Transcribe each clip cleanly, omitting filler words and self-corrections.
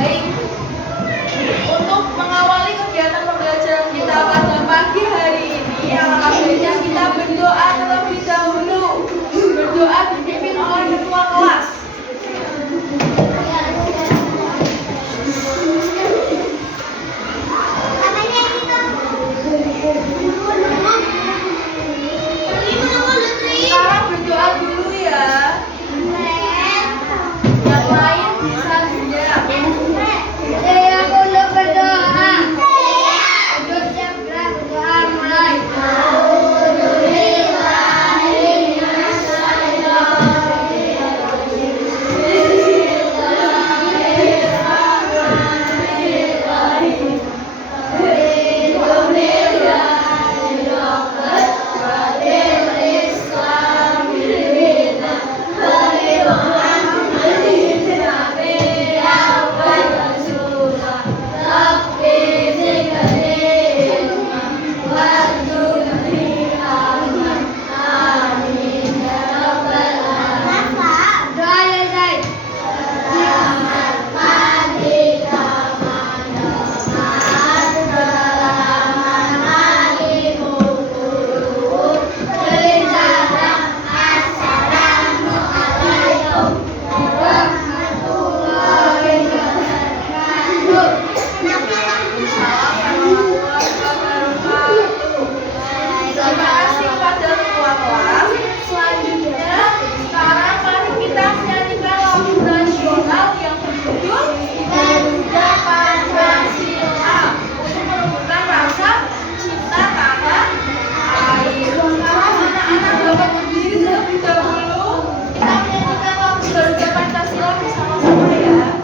Baik, untuk mengawali kegiatan pembelajaran kita pada pagi hari ini, alangkah baiknya kita berdoa terlebih dahulu. Berdoa dipimpin oleh ketua kelas. Sekarang berdoa dulu ya. Yang lain bisa juga. Saya mau berdoa. Berdoa mulai. Terima kasih kepada ketua kelas. Selanjutnya, sekarang mari kita menyanyikan lagu nasional yang berjudul Garuda Pancasila untuk menumbuhkan rasa cinta tanah air. Anak-anak dapat berdiri terlebih dahulu. Kita menyanyikan lagu Garuda Pancasila bersama-sama ya.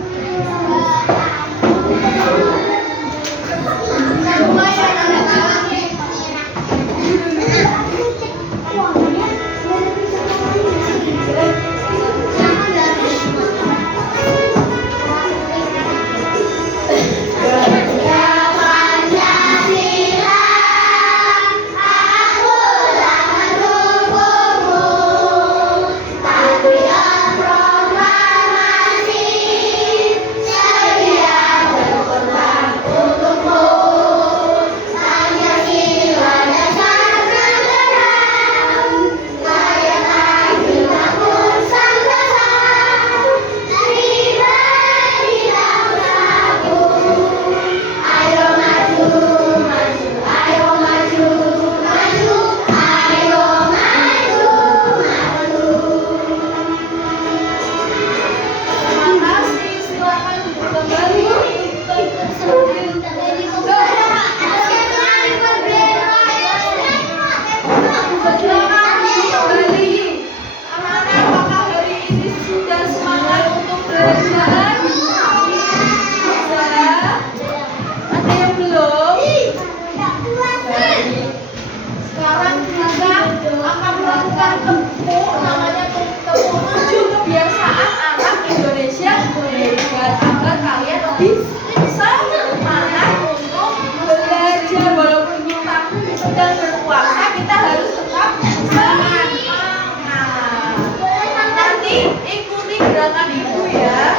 Gerakan ibu ya.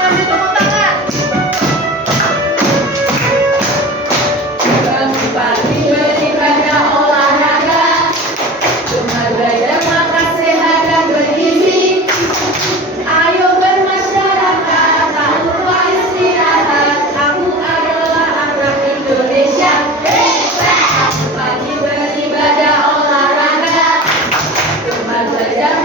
Sambil tepuk tangan. Pagi beribadah olahraga, cuma belajar makan sehat dan bergizi. Ayo bermasyarakat, tak lupa istirahat. Kamu adalah anak Indonesia. Pagi beribadah olahraga, cuma belajar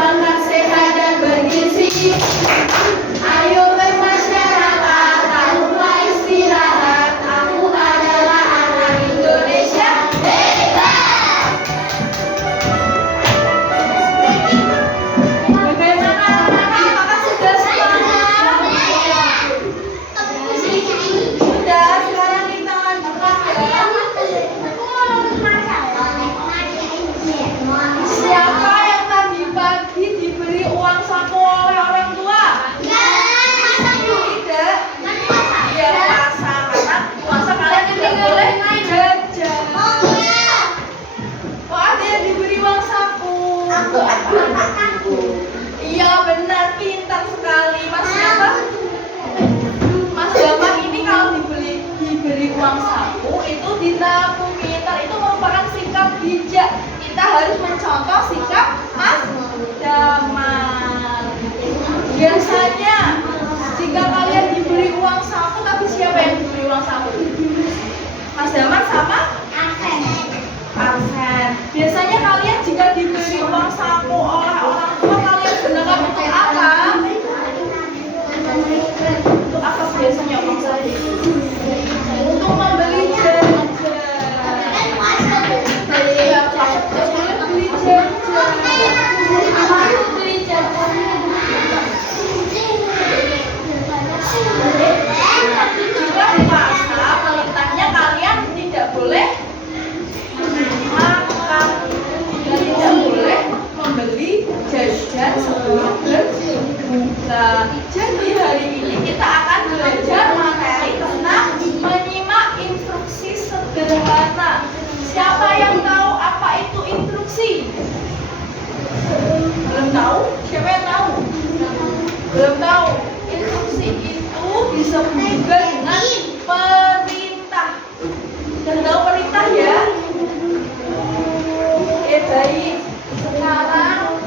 Iya benar, pintar sekali Mas siapa? Mas Damar ini kalau diberi uang saku itu ditabung. Pintar itu merupakan sikap bijak. Kita harus mencontoh sikap Mas Damar. Biasanya jika kalian diberi uang saku, tapi siapa yang diberi uang saku? Mas Damar sama Arsen. Biasanya kalian jika diberi uang saku oleh orang tua, kalian gunakan untuk apa? Untuk apa biasanya uang saku? Untuk membeli jajan. Beli jajan. Tapi jika puasa, perintahnya kalian tidak boleh makan, tidak boleh membeli jajan sebelum berbuka. Jadi hari ini kita akan belajar materi tentang menyimak instruksi sederhana. Siapa yang tahu apa itu instruksi? Belum tahu? Siapa yang tahu? Belum tahu. Instruksi itu disebut juga dengan perintah. Dan tahu perintah ya? Oke baik. Sekarang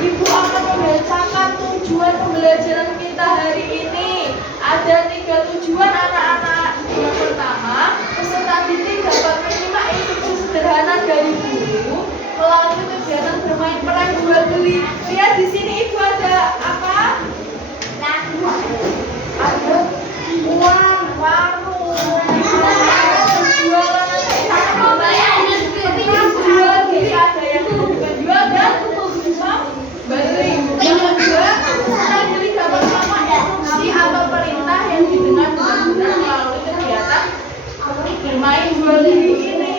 Ibu akan membacakan tujuan pembelajaran kita hari ini. Ada 3 tujuan anak-anak. Yang pertama, peserta didik dapat menyimak instruksi sederhana dari guru melalui kegiatan bermain peran jual beli. Lihat di sini Ibu ada apa? Ada uang, warung, jualan, jual beli, ada yang menjual dan membeli. Yang kedua, peserta didik dapat menyimak instruksi atau perintah yang didengar dengan benar melalui kegiatan bermain jual beli ini.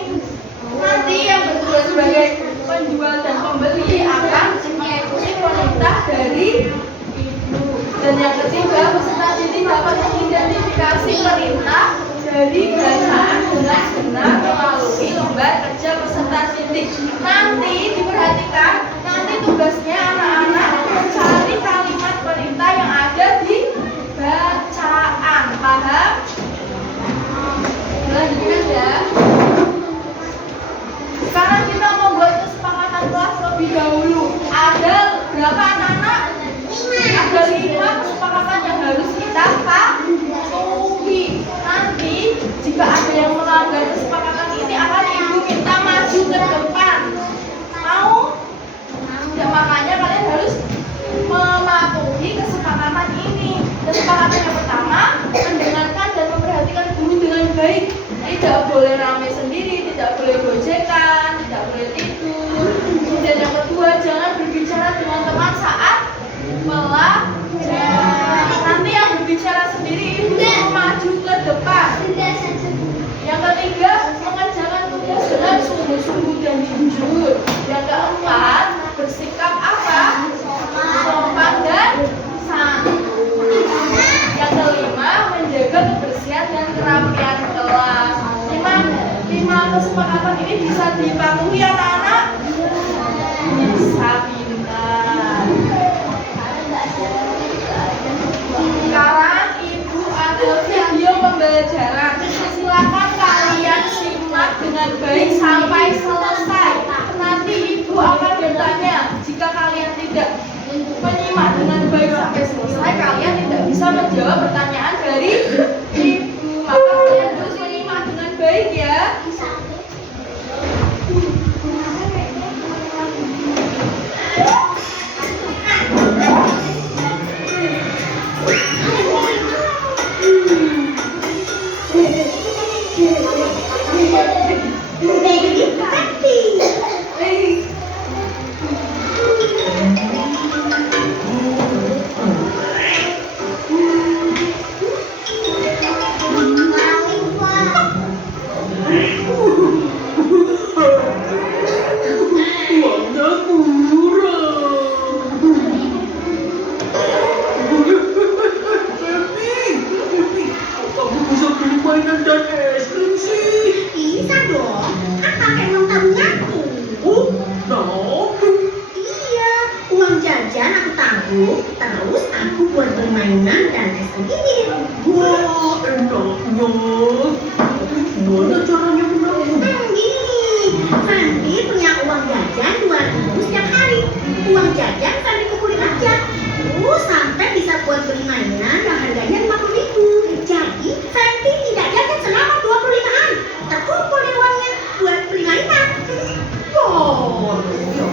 Nanti yang bertugas sebagai penjual dan pembeli akan mengikuti perintah dari ibu. Dan yang ketiga, peserta didik dapat mengidentifikasi perintah dari bacaan dengan benar melalui lembar kerja peserta didik. Nanti diperhatikan, nanti tugasnya anak-anak mencari kalimat perintah yang ada di bacaan. Paham? Lanjutkan ya. Sekarang kita membuat kesepakatan kelas lebih dahulu. Ada berapa anak-anak? Ada 5 kesepakatan yang harus kita patuhi. Nanti jika ada yang melanggar kesepakatan ini akan Ibu minta maju ke depan. Mau? Ya, makanya kalian harus mematuhi kesepakatan ini. Kesepakatan yang pertama, mendengarkan dan memperhatikan guru dengan baik. Tidak boleh ramai sendiri, tidak boleh gojekan, tidak boleh tidur. Kemudian yang kedua, jangan berbicara dengan teman saat belajar. Nanti yang berbicara sendiri Ibu maju ke depan. Yang ketiga, mengerjakan tugas dengan sungguh-sungguh dan jujur. Yang keempat, bersikap apa? Sopan dan santun. Yang kelima, menjaga kebersihan dan kerapian kelas. 5 kesepakatan ini bisa dipatuhi anak-anak? Bisa, pintar. Sekarang Ibu ada video pembelajaran. Silakan kalian simak dengan baik sampai selesai. Nanti Ibu akan bertanya. Jika kalian tidak menyimak dengan baik sampai selesai, kalian tidak bisa menjawab pertanyaan dari Ibu. Maka kalian harus menyimak dengan baik ya. jajan aku tabung, terus aku buat permainan dan restoran ini. Wah, enaknya. Tapi gimana caranya menabung? Gini, Fandi punya uang jajan 2.000 setiap hari. Uang jajan Fandi kumpulin aja. Terus sampai bisa buat beli mainan yang harganya 50.000. Jadi Fandi tidak jajan selama 25 hari. Terkumpul deh uangnya buat beli mainan. Wah,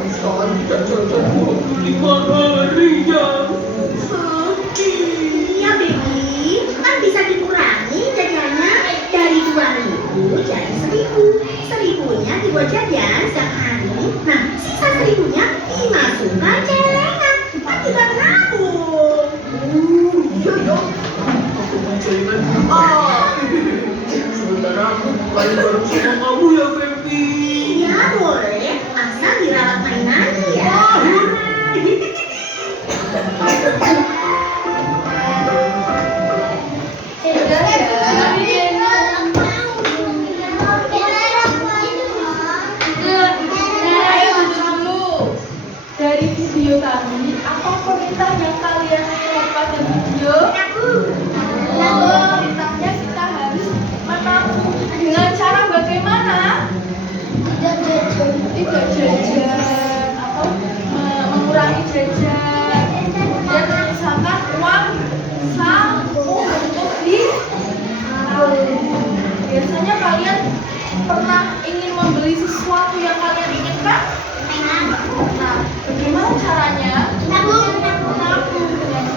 Ustaz tidak jajan 25 hari ya. Sedih. Iya baby, kan bisa dikurangi jajannya dari 2.000 jadi 1.000. 1.000-nya dibuat jajan setiap hari. Nah, sisa 1.000-nya dimasukkan celengan. Kan juga menabung. Iya ya. Aku mencelingan. Sementara aku main bareng sama kamu ya, baby. Iya boleh, asal dirawat mainannya ya. Sudah ya. Ayo duduk dulu. Dari video kami, apa perintah yang kalian lihat pada video? Perintahnya kita harus menabung dengan cara bagaimana? Tidak jajan, mengurangi jajan, kemudian menyisakan uang saku untuk ditabung. Biasanya kalian pernah ingin membeli sesuatu yang kalian inginkan? Nah, bagaimana caranya? Menabung dengan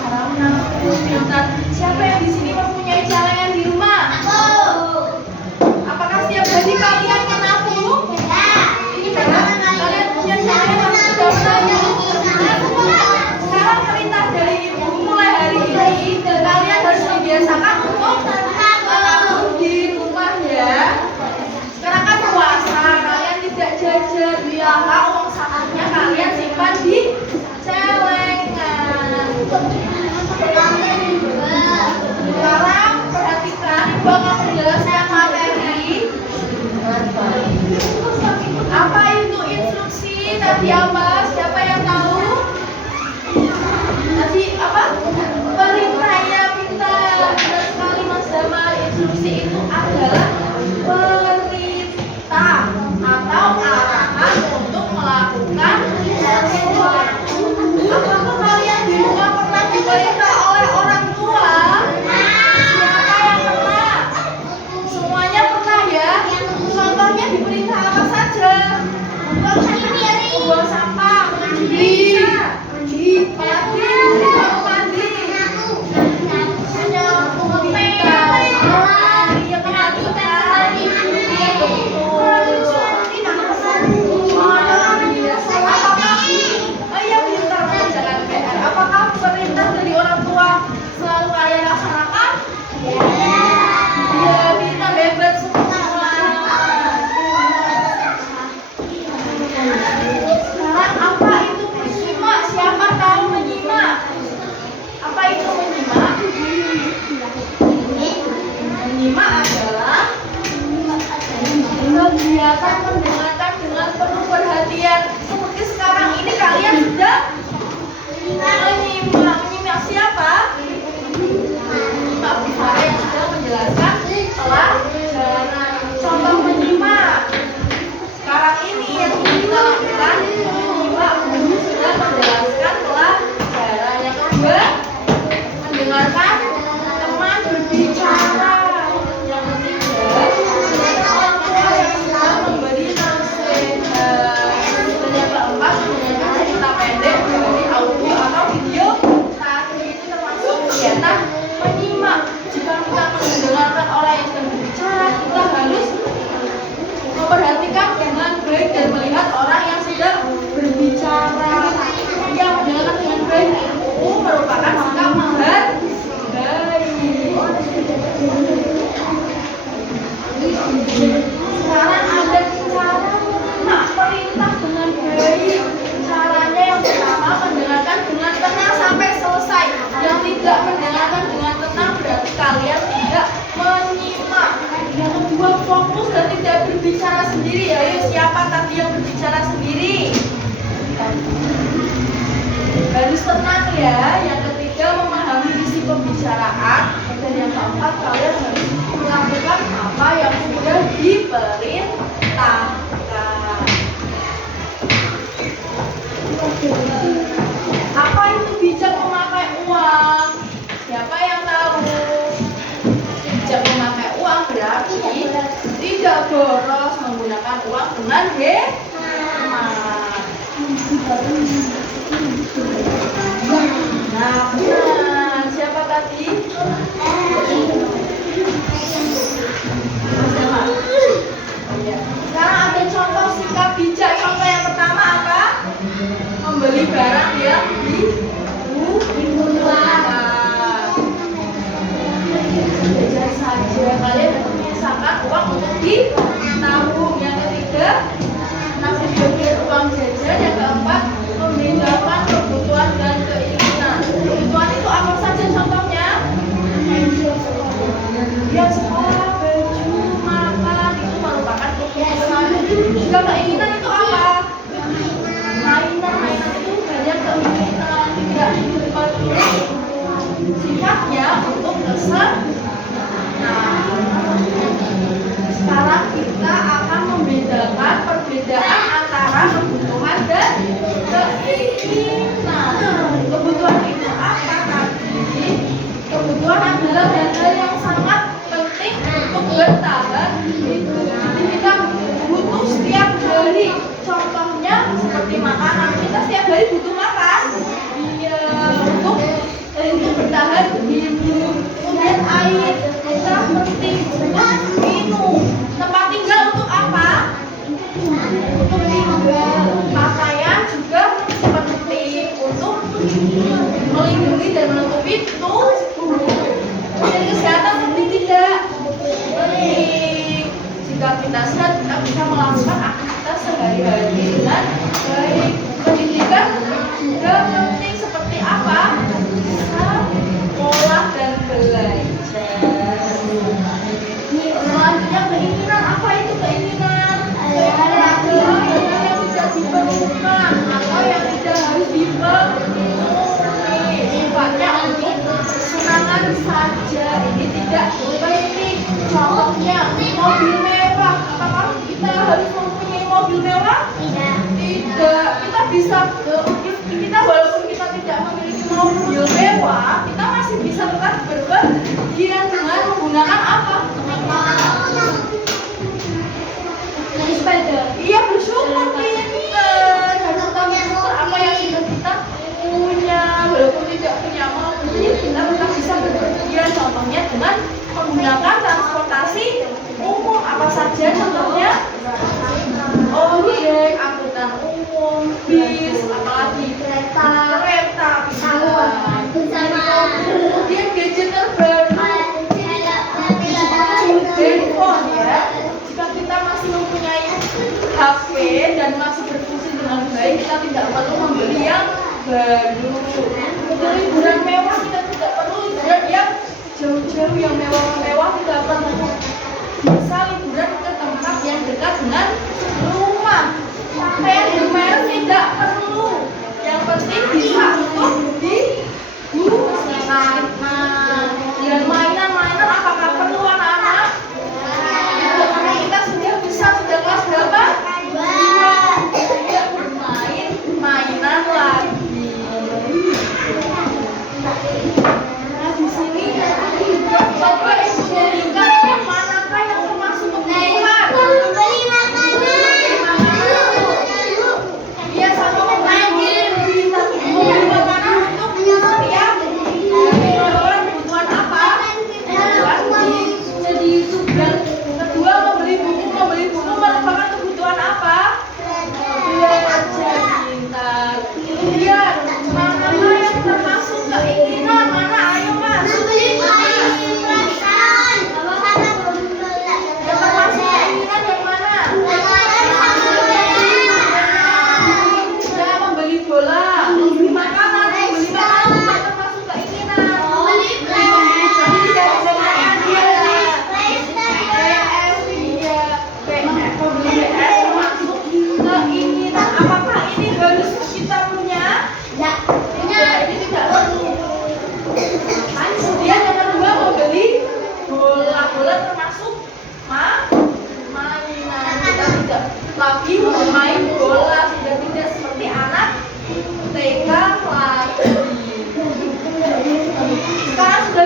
cara menabung. Pintar. Siapa yang di sini mempunyai celengan di rumah? Apakah setiap hari kalian menabung? Kalian punya celengan yang sudah menabung. Sekarang perintah dari ibu mulai hari ini kalian harus dibiasakan untuk menabung di rumah ya. Sekarang kan puasa, kalian tidak jajan, maka uang sakunya kalian simpan di celengan. Sekarang perhatikan, ibu akan menjelaskan materi. Apa itu instruksi? Tadi apa? Siapa yang tahu? Tadi apa? Perintah ya, pintar. Benar sekali Mas Jamal. Instruksi itu adalah perintah atau arahan untuk melakukan sesuatu. Apakah kalian di rumah pernah diperintah oleh orang tua? Siapa yang pernah? Semuanya pernah ya? Contohnya diperintah apa saja? Buang sampah, mandi, apalagi mandi, menyapu pintas, iya perhatikan, iya betul. Apakah, iya pintar mengerjakan PR. Apakah perintah dari orang tua selalu kalian laksanakan? Iya, pintar hebat semua. Sekarang apa itu menyimak? Siapa tahu menyimak? Apa itu menyimak? Menyimak adalah kegiatan mendengarkan dengan penuh perhatian. Seperti sekarang ini kalian sudah menyimak. Menyimak siapa? Menyimak Bu Farah yang sudah menjelaskan pelajaran. Contoh menyimak. Sekarang ini yang kita lakukan menyimak guru sudah menjelaskan pelajaran. Yang kedua, mendengarkan teman berbicara. Yang ketiga, orang tua yang sudah memberi nasihat. Dan yang keempat, mendengarkan cerita pendek dari audio atau video tadi. Itu termasuk kegiatan menyimak. Jika kita mendengarkan orang yang sedang berbicara, kita harus memperhatikan dengan baik dan melihat orang yang sedang berbicara. Yang mendengarkan dengan baik itu merupakan sikap menghargai. Sekarang ada cara menyimak perintah dengan baik. Caranya yang pertama, mendengarkan dengan tenang sampai selesai. Yang tidak mendengarkan dengan tenang berarti kalian tidak menyimak. Yang kedua, fokus dan tidak berbicara sendiri. Ayo, siapa tadi yang berbicara sendiri? Harus tenang ya. Yang ketiga, memahami isi pembicaraan. Dan yang keempat, kalian harus melakukan apa yang sudah diperintahkan. Apa itu bijak memakai uang? Siapa yang tahu? Bijak memakai uang berarti tidak boros, menggunakan uang dengan hemat. Nah, benar. Siapa tadi? Ya. Sekarang ada contoh sikap bijak. Contoh yang pertama apa? Membeli barang yang dibutuhkan. Jajan saja. Kalian menyisakan uang untuk ditabung. Yang ketiga, nafsu berpikir uang jajan. Yang keempat, membedakan kebutuhan dan keinginan. Kebutuhan itu apa saja contohnya? Ya, sekolah, baju, makan, itu merupakan kebutuhan. Jika keinginan itu apa? Mainan itu banyak keinginan, tidak sifatnya untuk kesenangan. Sekarang kita akan membedakan perbedaan antara kebutuhan dan keinginan. Kebutuhan itu apa tadi? Kebutuhan adalah hal-hal yang sangat penting untuk bertahan hidup. Jadi kita butuh setiap hari. Contohnya seperti makanan. Kita setiap hari butuh makan. Iya, untuk bertahan hidup. Kemudian air kita penting untuk minum. Tempat tinggal untuk apa? Untuk tinggal. Pakaian juga penting untuk melindungi dan menutupi tubuh. Dan kesehatan penting tidak? Penting. Jika kita sehat, kita bisa melakukan aktivitas sehari-hari dengan baik. Pendidikan juga penting seperti apa? Sekolah dan belajar. Selanjutnya keinginan. Apa itu keinginan? Keinginan adalah hal yang tidak diperlukan atau yang tidak harus dipenuhi. Sifatnya untuk kesenangan saja. Ini tidak penting. Contohnya mobil mewah. Apakah kita harus mempunyai mobil mewah? Tidak. Kita bisa kita walaupun kita tidak memiliki mobil mewah, kita masih bisa tetap berpergian dengan menggunakan apa? Sepeda. Iya, bersyukur pinter. Harus kita bersyukur apa yang sudah kita punya. Walaupun tidak punya mobil, kita tetap bisa berpergian. Contohnya dengan menggunakan transportasi umum. Apa saja contohnya? Ojek, angkutan umum, bis, apalagi kereta, pesawat. Kemudian gadget terbaru, handphone ya. Jika kita masih mempunyai HP dan masih berfungsi dengan baik, kita tidak perlu membeli yang baru. Untuk liburan mewah kita tidak perlu liburan yang jauh-jauh, yang mewah-mewah tidak perlu. Bisa liburan ke tempat yang dekat dengan rumah. Sampai yang bermerek tidak perlu. Yang penting bisa untuk digunakan. Dan mainan-mainan apakah perlu anak-anak? Karena kita sudah besar, sudah kelas berapa? Tidak bermain mainan lagi. Nah, di sini coba ibu nyanyikan manakah yang termasuk kebutuhan? Beli makanan. Iya, sama membeli makanan untuk setiap kebutuhan apa? Jadi itu. Dan kedua, membeli buku merupakan kebutuhan apa? Belajar pintar. Kemudian mana yang termasuk keinginan? Mana? Ayo mas. Yang termasuk keinginan yang mana? Ya, membeli bola, membeli makanan bukan termasuk keinginan. Tapi tidak bisa makan dia. PS, iya. Membeli PS termasuk keinginan. Apakah ini harus kita punya?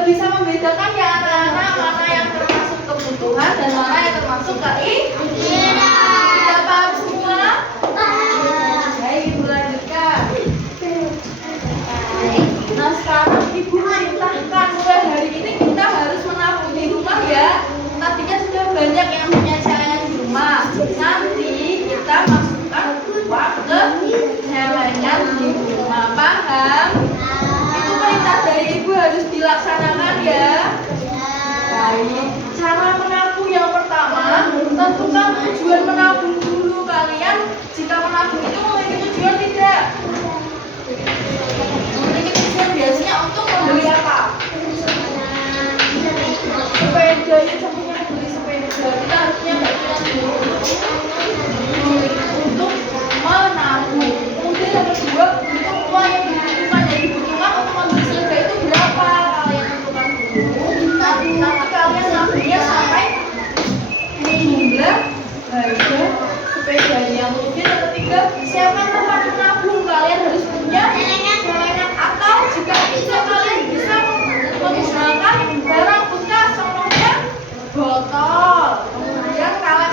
bisa membedakan ya anak-anak mana yang termasuk kebutuhan dan mana yang termasuk keinginan. Sudah paham semua? Baik, Ibu lanjutkan. Nah sekarang Ibu perintahkan mulai hari ini kita harus menabung di rumah ya. Tadinya sudah banyak yang punya celengan di rumah. Nanti kita masukkan uang ke celengan di rumah. Paham? Itu perintah dari Ibu harus dilaksanakan ya. Baik. Cara menabung yang pertama, tentukan tujuan menabung dulu kalian. Jika menabung itu memiliki tujuan tidak? Memiliki tujuan biasanya untuk membeli apa? Sepeda, ya contohnya membeli sepeda. Kita harusnya berpikir dulu untuk menabung. Kemudian yang kedua, untuk uang yang dibutuhkan untuk membeli sepeda itu berapa? Kalian tentukan dulu. Nanti kalian nabungnya sampai jumlah harga sepedanya. Kemudian yang ketiga, siapkan tempat menabung. Kalian harus punya celengan atau jika bisa kalian bisa menggunakan barang bekas, contohnya botol. Kemudian kalau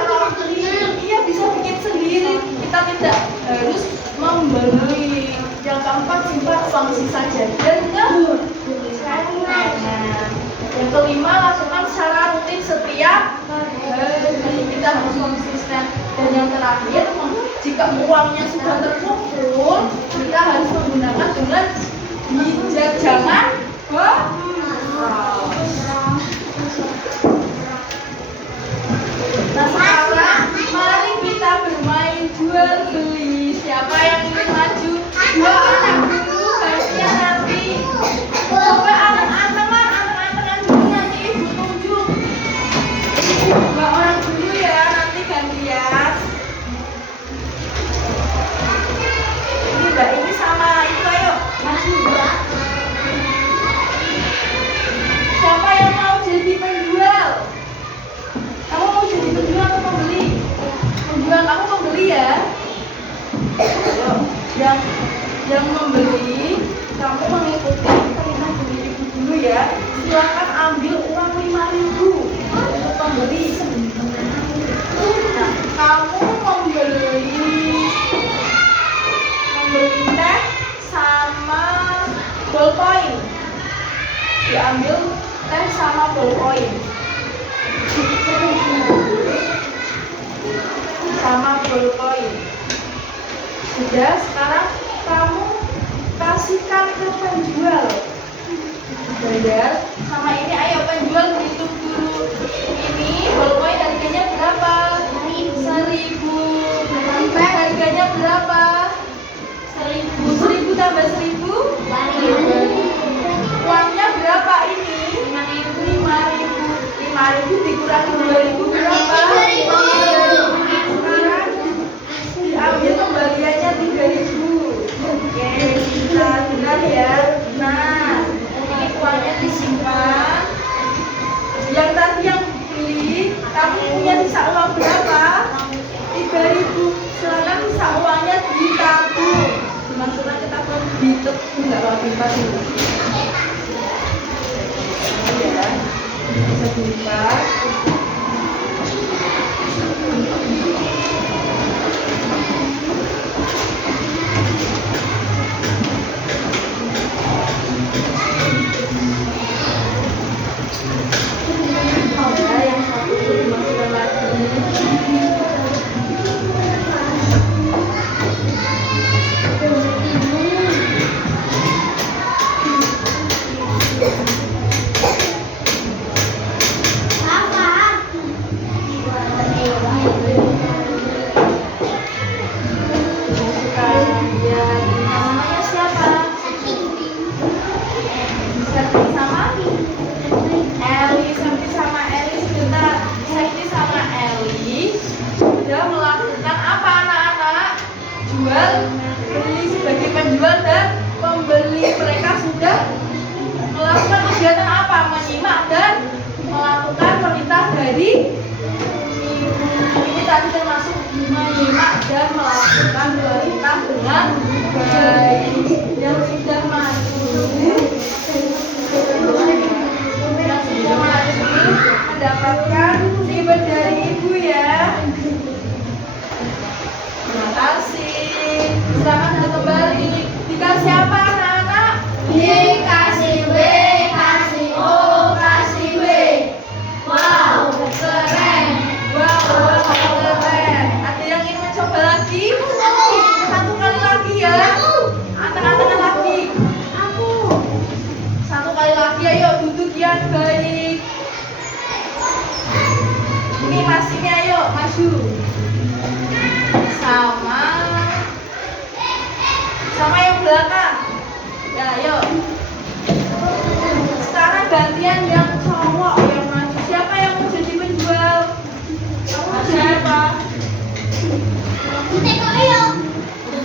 iya bisa bikin sendiri. Kita tidak harus membeli. Yang keempat, simpan uang sisa jajan ke celengan. Yang kelima, lakukan secara rutin setiap hari. Kita harus konsisten. Dan yang terakhir, jika uangnya sudah terkumpul, kita harus menggunakan dengan bijak, jangan boros. Nah sekarang mari kita bermain jual beli. Siapa yang ingin maju? Dua anak dulu, baiknya nanti. Coba anak-anak dulu nanti Ibu tunjuk. Dua orang dulu ya, nanti gantian. Ini Mbak, ini sama itu, ayo maju Mbak. Siapa yang mau jadi penjual? Kamu mau jadi penjual atau pembeli? Penjual, kamu pembeli ya? Yang membeli, kamu mengikuti perintah dari Ibu dulu ya. Silakan ambil uang 5.000 untuk pembeli. Nah, kamu membeli teh sama ballpoint. Diambil teh sama ballpoint. Sama ballpoint. Sudah, sekarang kamu kasihkan ke penjual. Bayar sama ini, ayo penjual hitung dulu. Ini ballpoint harganya berapa? 1.000. Teh harganya berapa? 1.000. 1.000 tambah 1.000? Uangnya berapa ini? 5.000. 5.000 dikurangi 2.000 berapa? 2.000. Sekarang diambil kembaliannya 3.000. Oke, kita dengar ya. Nah, ini uangnya disimpan. Yang tadi yang beli, kamu punya sisa uang berapa? 3.000. Silakan sisa uangnya ditabung. Maksudnya kita perlu ditabung, nggak apa-apa dulu. Ya, bisa dibuka. Yang satu dimasukkan lagi. Jual beli sebagai penjual dan pembeli. Mereka sudah melakukan kegiatan apa? Menyimak dan melakukan perintah dari ibu. Ini tadi termasuk menyimak dan melakukan perintah dengan baik. Yang sudah maju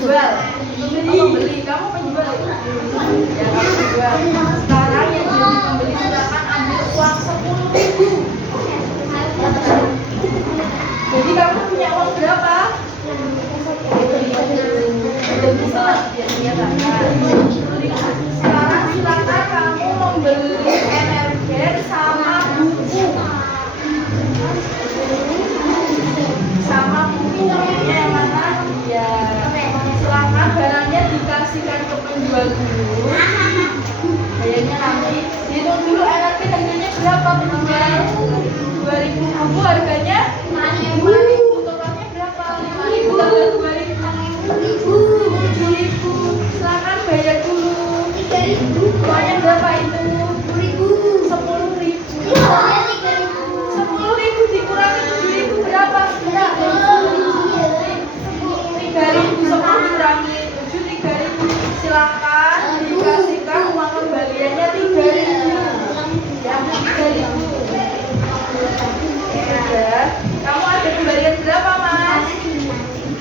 penjual. Pembeli, kamu penjual. Ya, kamu penjual. Sekarang yang jadi pembeli silakan ambil uang 10.000. Jadi kamu punya uang berapa? Bisa dia sekarang silakan kamu membeli energen sama buku. Sama bukunya yang mana? Ya, silakan barangnya dikasihkan ke penjual dulu. Bayarnya nanti. Hitung dulu energen harganya berapa penjual? 2.000 buku harganya 5.000. Totalnya berapa? 5.000 tambah 2.000. 7.000. Silakan bayar dulu. 3.000. Uangnya berapa itu? 10.000. 10.000. 3.000. 10.000 dikurangi 7.000 berapa? 3.000. 10 dikurangi 7, 3.000. Silakan dikasihkan uang kembaliannya 3.000. Ya, 3.000. Ya. Kamu ada kembalian berapa, Mas?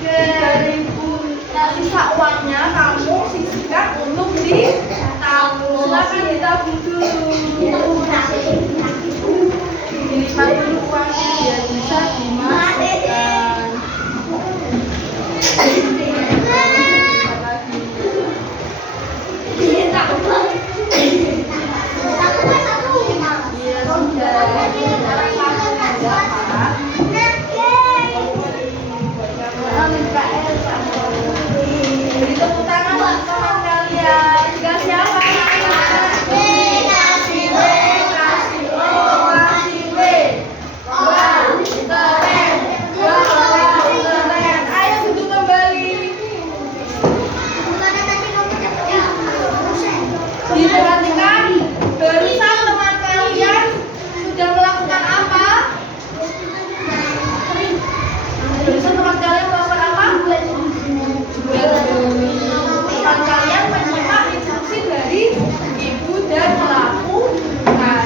3.000. Nah, sisa uangnya kamu sisihkan untuk ditabung. Silakan ditabung dulu. Dilipat dulu uangnya biar bisa dimasukkan. Iya, sudah. Beri tepuk tangan buat teman kalian. Dikasih apa? Kasih W, kasih O, kasih W. Wah, keren. Wah, keren. Ayo duduk kembali. Diperhatikan, barusan teman kalian sudah melakukan apa? Barusan teman kalian melakukan apa? Jual beli. Teman kalian menyimak instruksi dari ibu dan melakukan.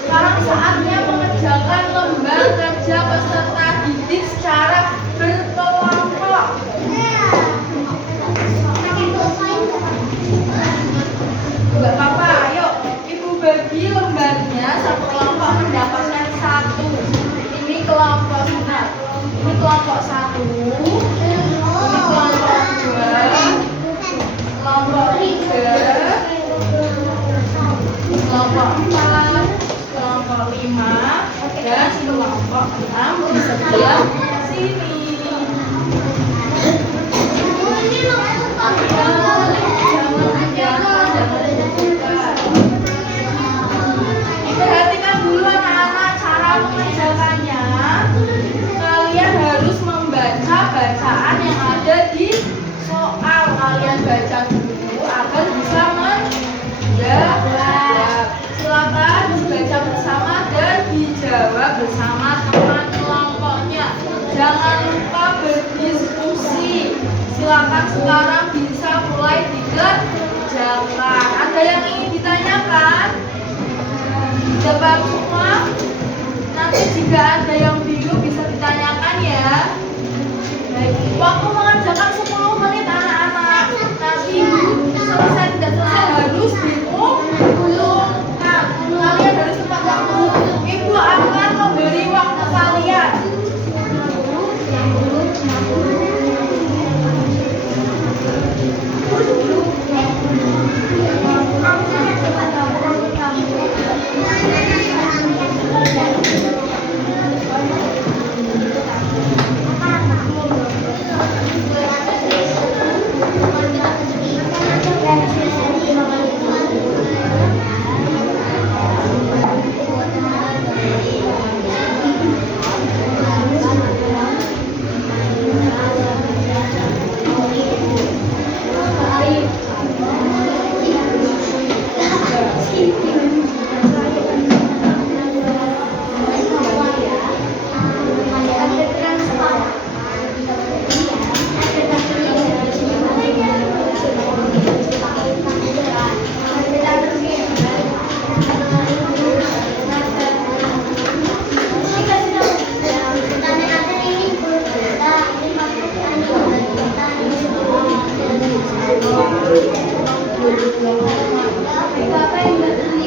Sekarang saatnya mengerjakan lembar kerja peserta didik secara berkelompok. Enggak apa-apa, ayo ibu bagi lembarnya satu kelompok mendapatkan 1. Ini kelompok 1. Ini kelompok 1. Ini kelompok 2. Kelompok 3. Kelompok 4. Kelompok 5. Dan kelompok 6 di sebelah sini. Perhatikan dulu anak-anak cara mengerjakannya. Kalian harus membaca bacaan yang ada di soal. Kalian baca dulu agar bisa menjawab. Silakan dibaca bersama dan dijawab bersama teman kelompoknya. Jangan lupa berdiskusi. Silakan sekarang bisa mulai dikerjakan. Ada yang ingin ditanyakan? Jawab semua. Nanti jika ada yang bingung bisa ditanyakan ya. Baik, waktu mengerjakan 10 menit anak-anak. Nanti selesai tidak selesai harus diumumkan. Kalian harus tepat waktu. Ibu akan memberi waktu kalian. Bapak yang berdiri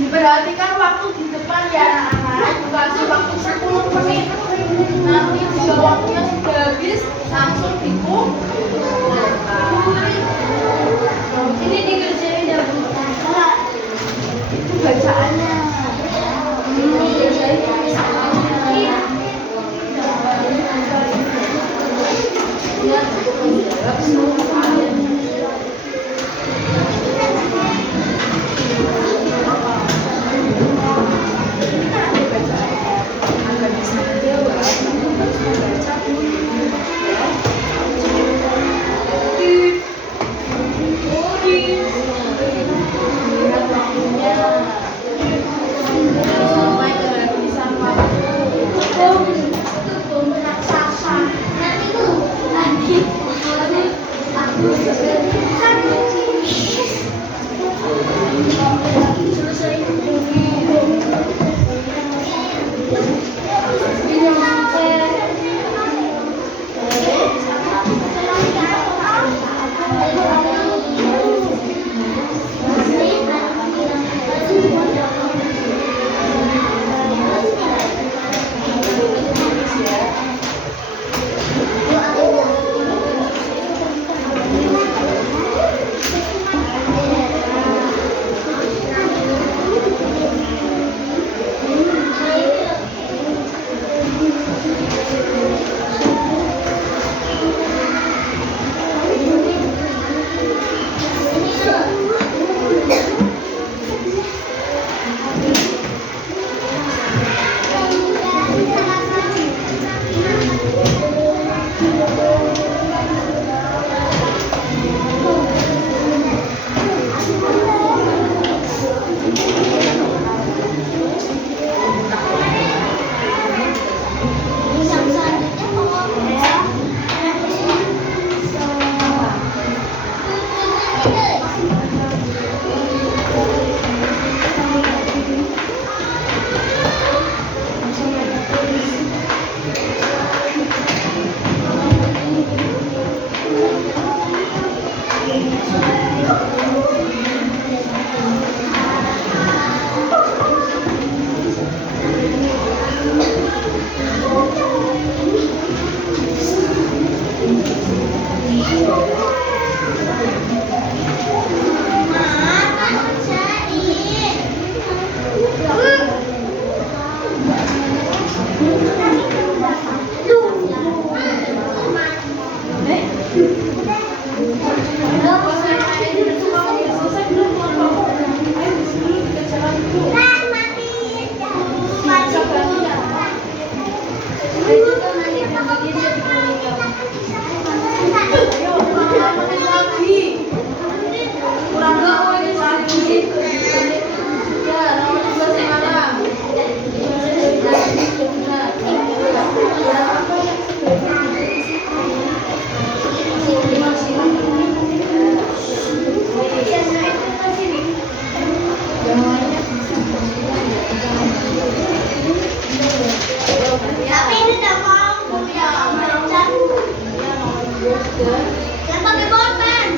Diperhatikan waktu di depan ya anak-anak, dikasih waktu 10 menit. Nanti jika waktunya sudah habis, langsung dikumpul. ini dikerjain ya Bu. Itu bacaannya. Dikerjain tulisannya. Ya, menjawab semua soalnya. Tapi ini udah mau punya baca. Yang pakai bolpen.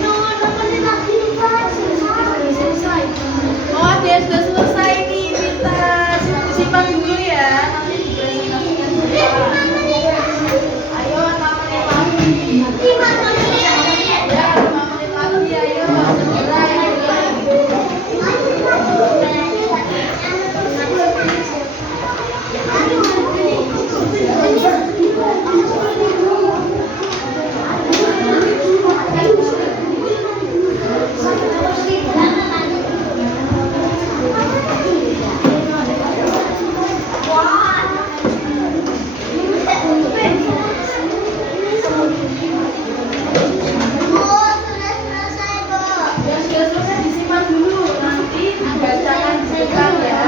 Nomornya lagi Pak. Selesai. Oh, dia sudah selesai nih, kita simpan dulu ya. Nanti dipresentasikan dulu. Ayo, 5 menit lagi. 5 menit. Ya, 5 menit lagi, ayo. Segera ya. Ya sudah selesai, disimpan dulu. Nanti dibacakan di depan ya.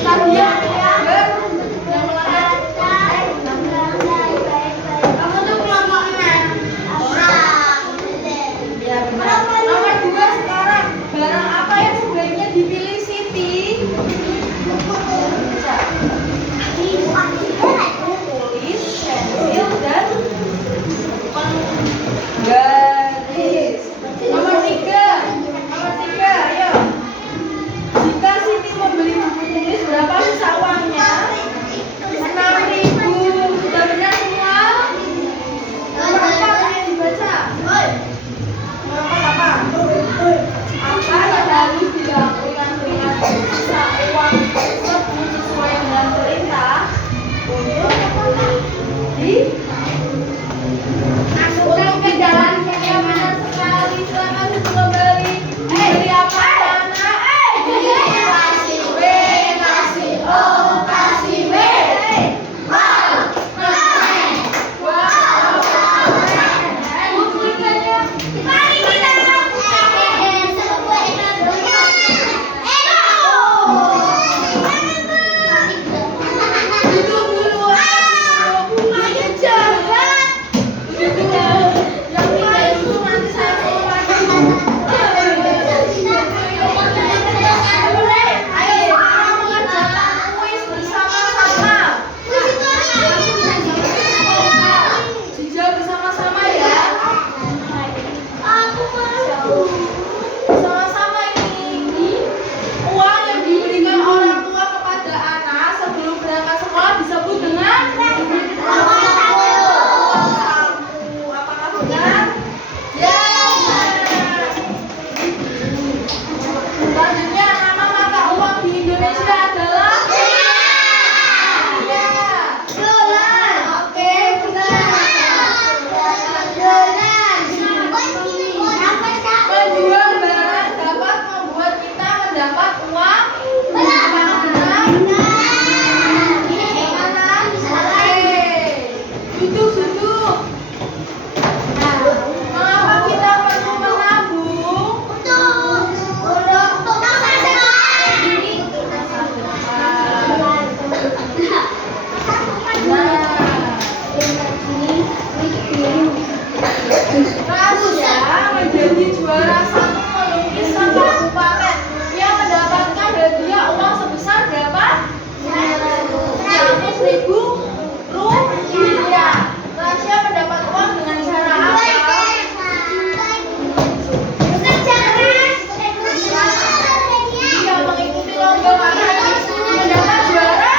Tadi yang melanggar, yang melanggar. Kamu tuh kelompok 6. Ya benar. Nomor 2 sekarang, barang apa yang sebaiknya dipilih Siti? Tulis, pensil, dan garis. Nomor 3, ayo. Jika Siti membeli buku tulis, berapa sisa uangnya? 6.000. Sudah benar semua? Nomor 4 yang dibaca. Nomor 4 apa? Apa yang harus dilakukan dengan sisa uang tersebut sesuai dengan perintah untuk ke jalan yang benar sekali. Silakan kembali. Beli apa anak? Kasih B, kasih O, kasih B. Duduk dulu, bunganya jahat. Duduk dulu. Yang lain itu nanti saya suruh lagi. Ayo, kita mengerjakan kuis bersama-sama. Dijawab bersama-sama ya. Bersama-sama ini. Uang yang diberikan orang tua kepada anak sebelum berangkat sekolah disebut dengan uang saku. Apakah benar? Ya. Selanjutnya, nama mata uang di Indonesia adalah ya. Oke, benar. Menjual barang dapat membuat kita mendapat uang. Apakah benar? Oke. Duduk. Mengapa kita perlu menabung? Rasya menjadi juara 1 melukis kabupaten. Ia mendapatkan hadiah uang sebesar berapa? 100.000 rupiah. Rasya mendapat uang dengan cara apa? Dia mengikuti lomba matematik mendapat juara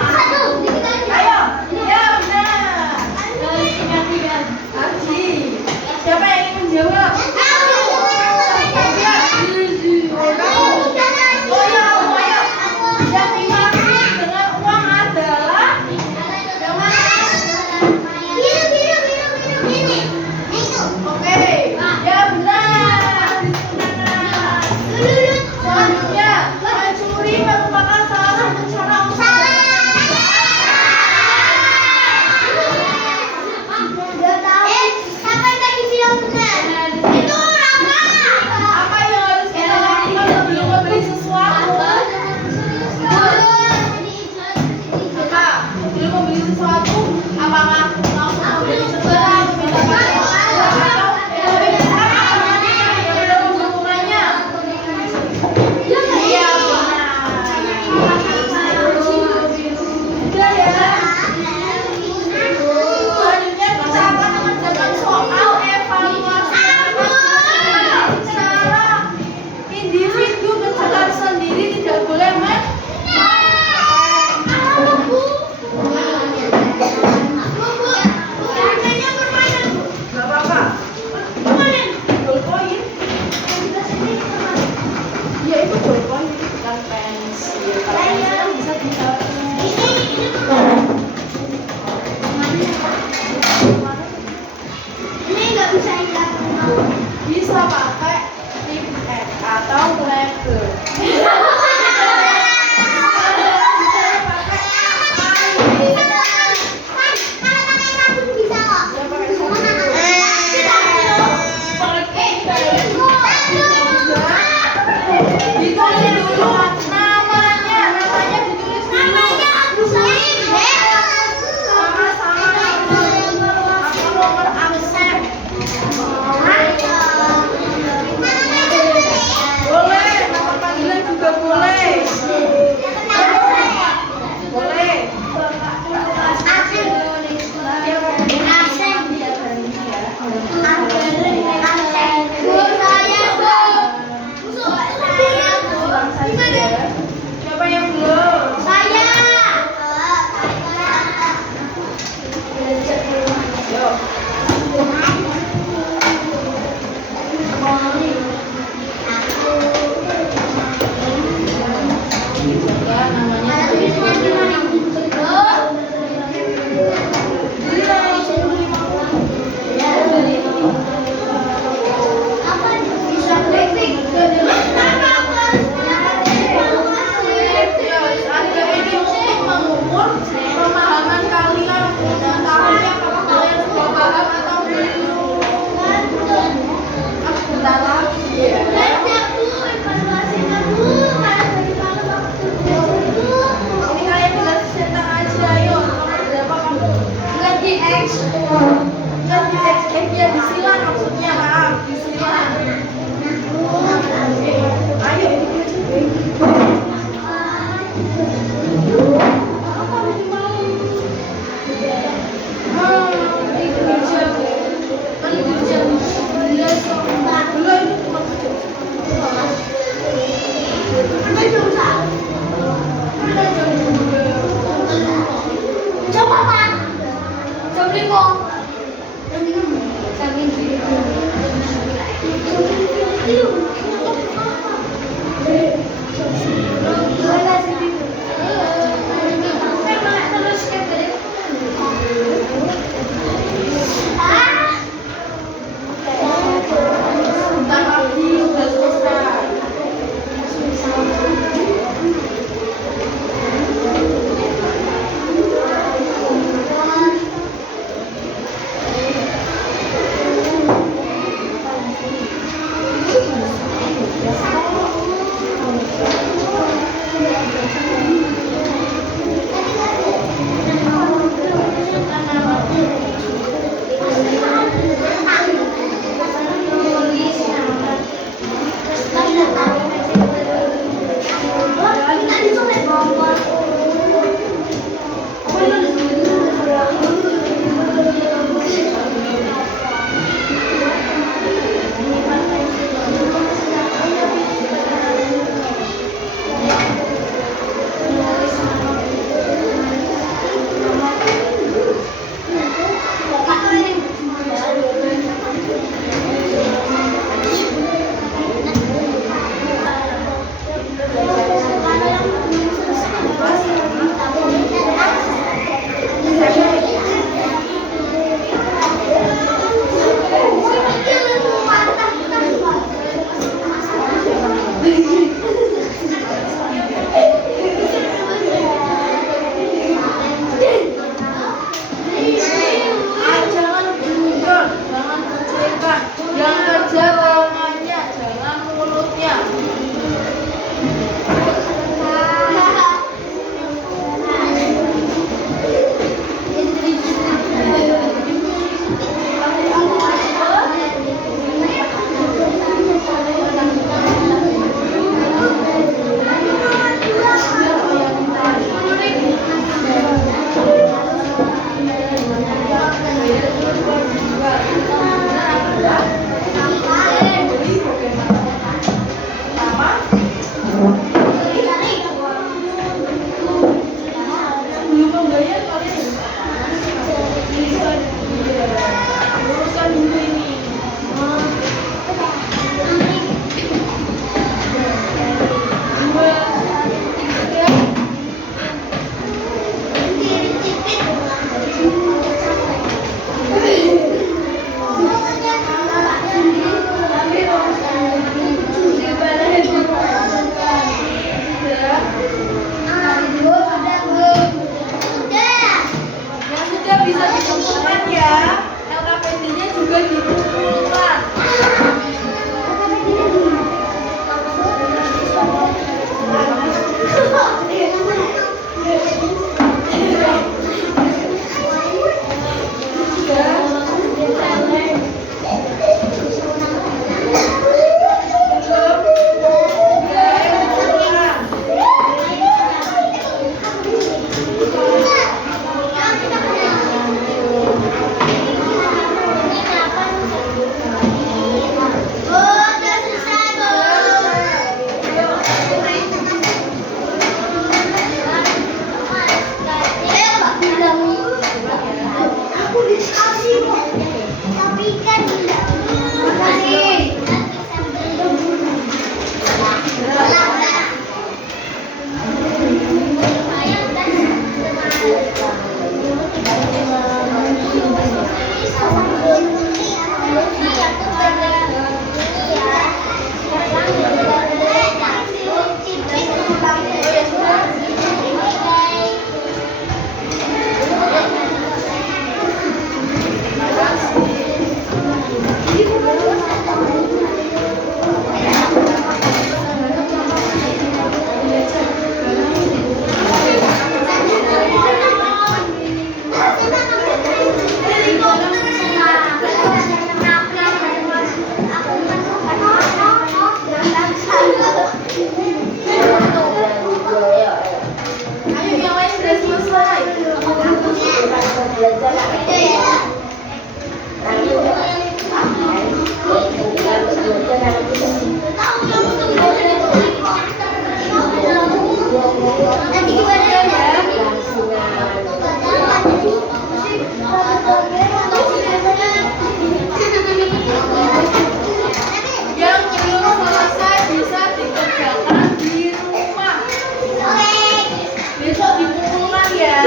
1. Ayo, ya benar. Aji, siapa yang ingin menjawab? Ayo. Yang dimaksud dengan uang adalah yang mana? Oke, ya benar. Selanjutnya, mencuri merupakan salah satu cara usaha. Apa yang harus kita lakukan sebelum membeli sesuatu? Sebelum membeli sesuatu, apakah langsung membeli sesuatu, mendapatkan atau lebih cepat sebelum menghubungannya? Iya benar. Sudah ya. Selanjutnya kita akan mengerjakan soal evaluasi secara individu mencetak sendiri, tidak boleh Gak apa-apa. Ballpoint. Ya itu ballpoint, bukan pensil. Kalau pensil kan bisa dijawab. Bisa pakai tip atau blackboard. Ditulis dulu namanya Besok dikumpulkan ya.